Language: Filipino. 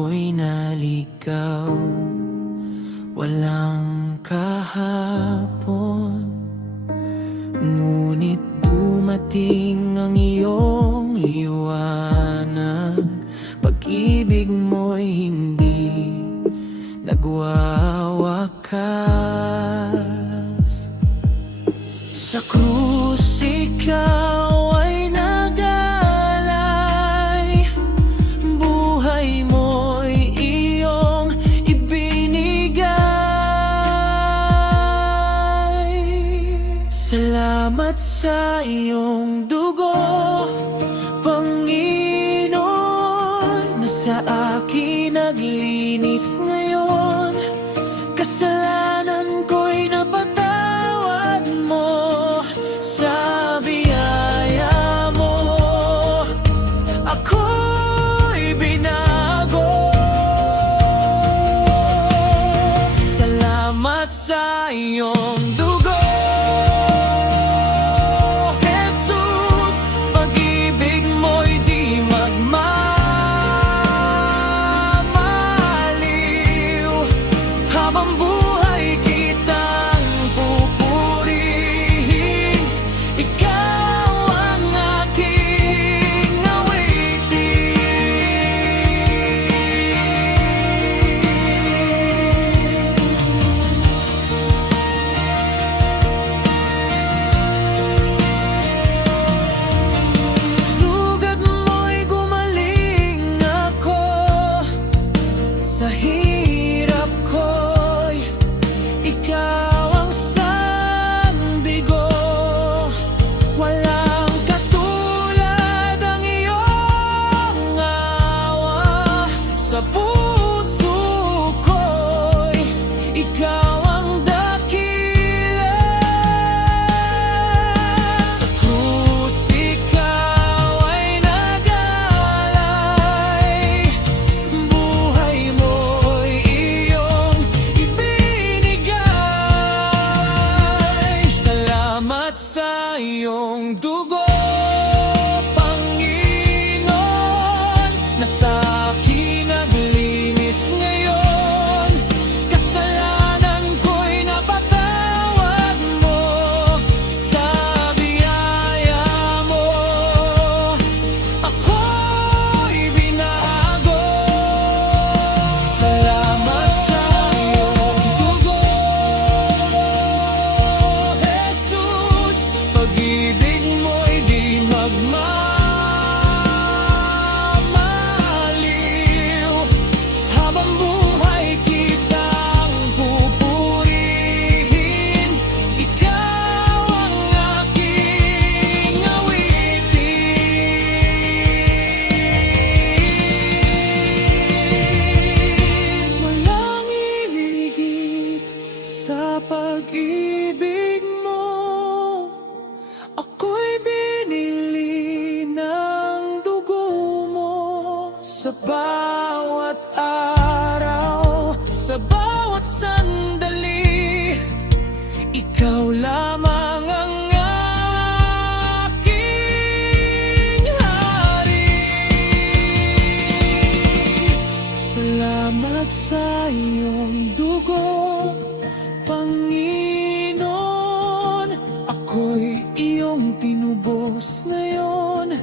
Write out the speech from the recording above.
ako'y naligaw. Walang kahapon, ngunit dumating ang iyong liwanag. Pag-ibig mo'y hindi nagwawakas. Sa krus ikaw ay nagalay, buhay mo'y iyong ibinigay. Salamat sa iyong dugo, Panginoon, na sa akin naglinis ngayon. Kasalanan ko'y napatawad mo sa biyaya mo. Ako'y binago. Salamat sa iyong dugo, Jesus. Pag-ibig mo'y di magmamaliw. Habang buhay kitang pupurihin, ikaw ang aking awitin. Sugat mo'y gumaling ako, sa hirap ko'y ikaw ang sandigo. Walang katulad ang iyong awa. Sa puso ko'y ikaw ang dakila. Sa krus ikaw ay nagalay, buhay mo'y iyong ibinigay. Salamat sa iyong dugo, Panginoon, na sa akin naglinis ngayon. Kasalanan ko'y napatawad mo sa biyaya mo. Ako'y binago. Salamat sa iyong dugo, Jesus. Pag-ibig mo'y di magmamaliw. Habang buhay kitang pupurihin, ikaw ang aking awitin. Walang hihigit sa pag-ibig mo. Ako'y binili ng dugo mo. Sa bawat araw, sa bawat sandali, ikaw lamang ang aking hari. Salamat sa iyong dugo, Panginoon. Ako'y iyong tinubos ngayon.